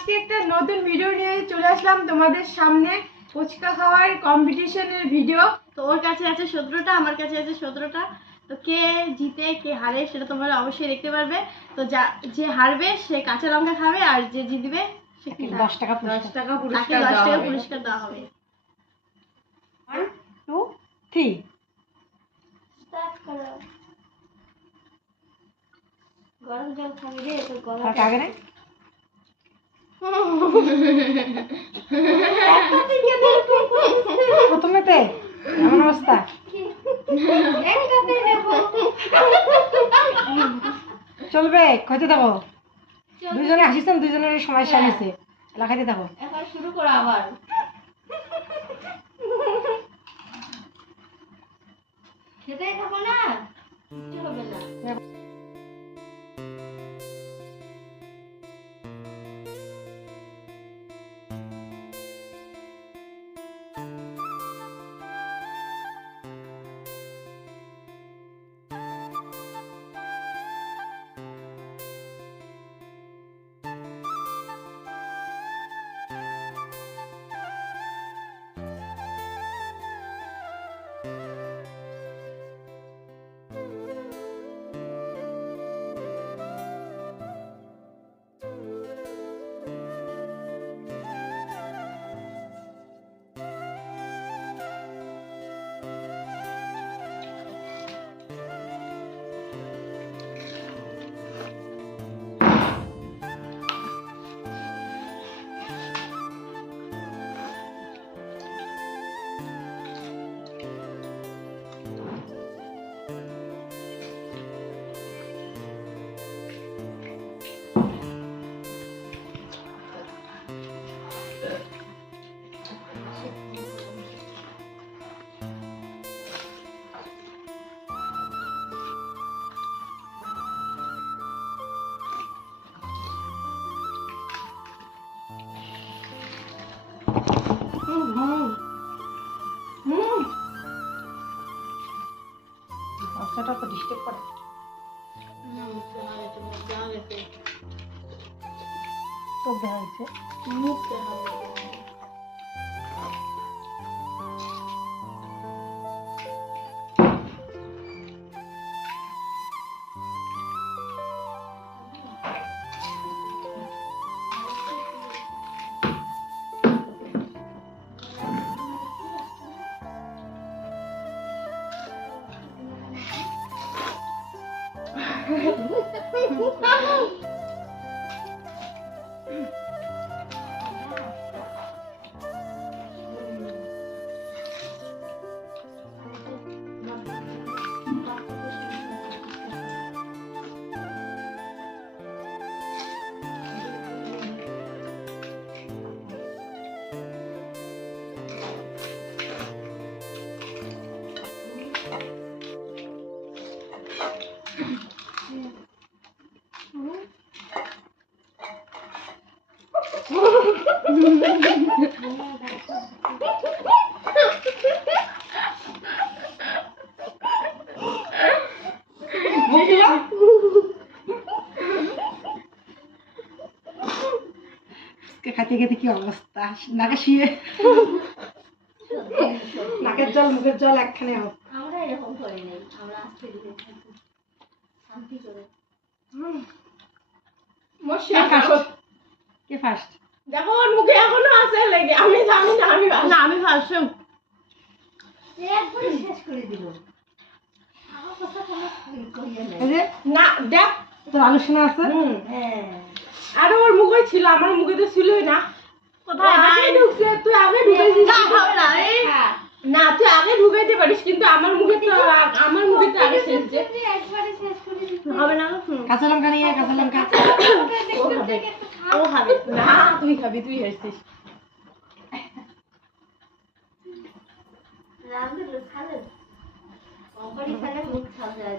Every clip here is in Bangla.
আজকে একটা নতুন ভিডিও নিয়ে চলে আসলাম তোমাদের সামনে। ফুচকা খাওয়ার কম্পিটিশনের ভিডিও তো ওর কাছে আছে সতেরোটা আমার কাছে আছে সতেরোটা। তো কে জিতে কে হারে সেটা তোমরা অবশ্যই দেখতে পারবে। তো যা যে হারবে সে কাঁচা লঙ্কা খাবে আর যে জিতবে সে কি দশ টাকা দশ পুরস্কার টাকা তাকে পুরস্কার দশ টাকা হবে। পুরস্কার দেওয়া হবে। ওয়ান টু থ্রি গরম জল খাবি রে তোর গলা তার আগে প্রথমেতে এমন অবস্থা। চলবে খাইতে থাকো দুজনে আসিছেন দুজনের সমস্যা নিছে লাগাইতে থাকো। এখন শুরু করো আবার। খেতেই থাকো না? হবে না। বাচ্চাটা তো ডিস্টার্ব করে চোখ দেখা যাচ্ছে মুখ খাইতে খেতে কি অবস্থা? নাকে শুয়ে। নাকের জল মুখের জল একখানে হোক। আমরা এরকম করি নাই আমরা আজকে দিকে শান্তি করে কে ফার্স্ট করো। কে ফার্স্ট দেখো ওর মুখে এখনও আছে লেগে। আমি জানি না আমি না আমি একবারে শেষ করে দিল। যে না দেখ। তোর আলোচনা আছে? হ্যাঁ। আরে ওর মুখে ছিল আমার মুখে তো ছিলই না। কোথায়? আগে নাই তুই আগে ঢুকেছিস না না এই। হ্যাঁ। না তুই আগে ঢুকাইতে পারিস কিন্তু আমার মুখে তো আমার মুখে তো আগে শেষ করে দিল হবে না কাঁচা লঙ্কা নিয়ে কাঁচা লঙ্কা। ও খাবে ও খাবে না তুই খাবি তুই হেসছিস। রামদুল খালে কোম্পানি খালে মুখ সাজা যায়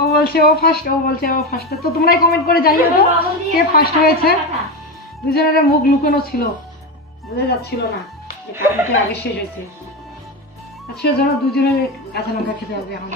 ও বলছে ও ফার্স্ট ও বলছে ও ফার্স্ট তো তোমরাই কমেন্ট করে জানিও তো কে ফার্স্ট হয়েছে? দুজনের মুখ লুকানো ছিল বোঝা যাচ্ছিল না যে আগে শেষ হয়েছে। আর সেজন্য দুজনের কাঁচা লঙ্কা খেতে হবে এখন।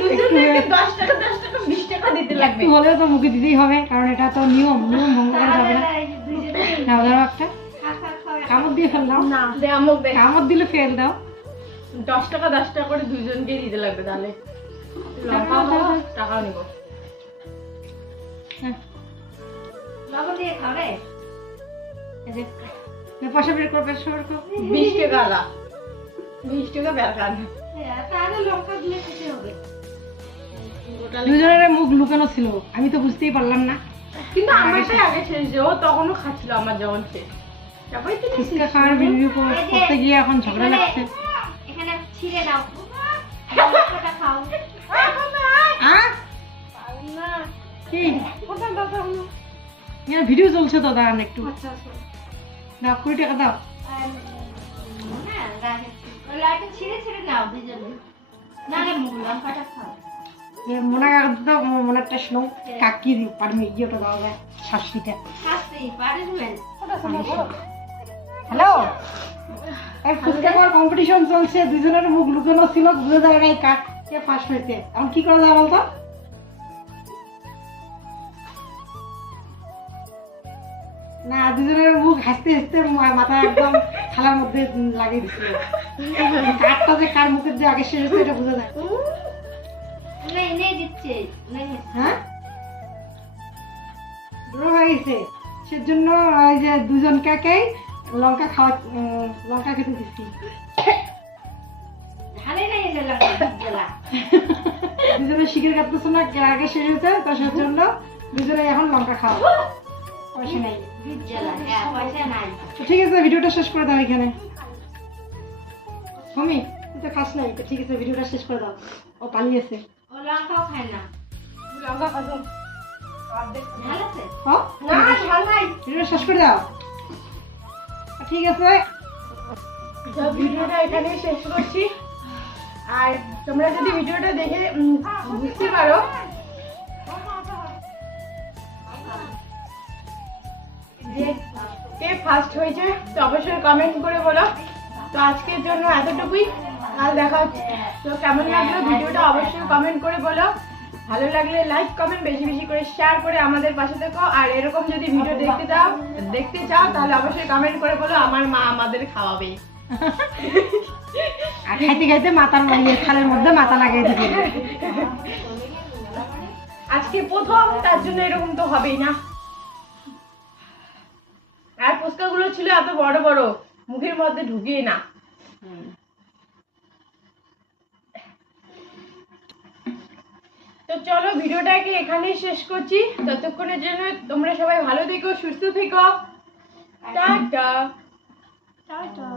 দুজনকে দশ টাকা দশ টাকা বিশ টাকা দিতে লাগবে। একটু হলেও তো মুখে দিতেই হবে কারণ এটা তো নিয়ম নিয়ম ভঙ্গ করা যাবে না। নাও দাও একটা। কামড় দিয়ে ফেল দাও। না দে আমুক দে। কামড় দিলে ফেল দাও। দশ টাকা দশ টাকা করে দুইজনকে দিতে লাগবে তাহলে। টাকাও নিবো। হ্যাঁ। লবণ দিয়ে খাও রে এই যে নে, পয়সা বের করো পয়সা বের করো। বিশ টাকা দা বিশ টাকা বের কান হ্যাঁ, তাহলে লঙ্কা দিয়ে খেতে হবে। দুজনের মুখ লুকানো ছিল আমি তো বুঝতেই পারলাম না। কিন্তু আমারটাই আগে শেষ যে ও তখনও খাচ্ছিল আমার যখন শেষ। তারপরে তুই ফুচকা খাওয়ার ভিডিও করতে গিয়ে এখন ঝগড়া লাগছে। এখানে ছিঁড়ে লঙ্কাটা খাও। কি এখানে ভিডিও চলছে তো দাঁড়ান একটু। দাও কুড়ি টাকা দাও। হ্যাঁ, দুজনে। না লঙ্কাটা খাও যে মনে দাও মনে একটা শোনো। কাকি পারমি ইয়েটা দাও যায় শাশুড়িটা। হ্যালো? এই ফুচকা খাওয়ার কম্পিটিশন চলছে দুজনের মুখ লুকানো ছিল যায় নাই কাক কে ফার্স্ট হয়েছে এখন কি করা যায় বলতো? না দুজনের মুখ হাসতে হাসতে মাথা একদম থালার মধ্যে লাগিয়ে দিছিল। কারটা যে কার মুখের যে আগে শেষ হয়েছে এটা বোঝা যায়। হ্যাঁ? ড্র সেজন্য এই যে দুজন কাকেই লঙ্কা খাওয়া লঙ্কা খেতে দিচ্ছি। দুজনে শিখের কাটতেছে না আগে শেষ হয়েছে তো সেজন্য দুজনে এখন লঙ্কা খাওয়া। ঠিক আছে ভিডিওটা শেষ করে দাও এখানে। মমি তুই তো খাস নাই তো ঠিক আছে ভিডিওটা শেষ করে দাও। ও পালিয়েছে। ও লঙ্কাও খায় না। লঙ্কা খাব শেষ করে দাও। ঠিক আছে। ভিডিওটা এখানে শেষ করছি। আর তোমরা যদি ভিডিওটা দেখে বুঝতে পারো যে কে ফার্স্ট হয়েছে তো অবশ্যই কমেন্ট করে বলো। তো আজকের জন্য এতটুকুই। আর দেখা হচ্ছে। তো কেমন লাগল ভিডিওটা অবশ্যই কমেন্ট করে বলো। ভালো লাগলে লাইক কমেন্ট বেশি বেশি করে শেয়ার করে আমাদের পাশে থেকো। আর এরকম যদি ভিডিও দেখতে চাও দেখতে চাও তাহলে অবশ্যই কমেন্ট করে বলো। আমার মা আমাদের খাওয়াবে। আর খাইতে খাইতে মাথার মানে খালের মধ্যে মাথা লাগিয়ে দিবে। আজকে প্রথম তার জন্য এরকম তো হবেই না। আর ফুচকাগুলো ছিল এত বড় বড় মুখের মধ্যে ঢুকিয়ে না। তো চলো ভিডিওটাকে এখানেই শেষ করছি। ততক্ষণের জন্য তোমরা সবাই ভালো থেকো সুস্থ থেকো। টাটা। টাটা।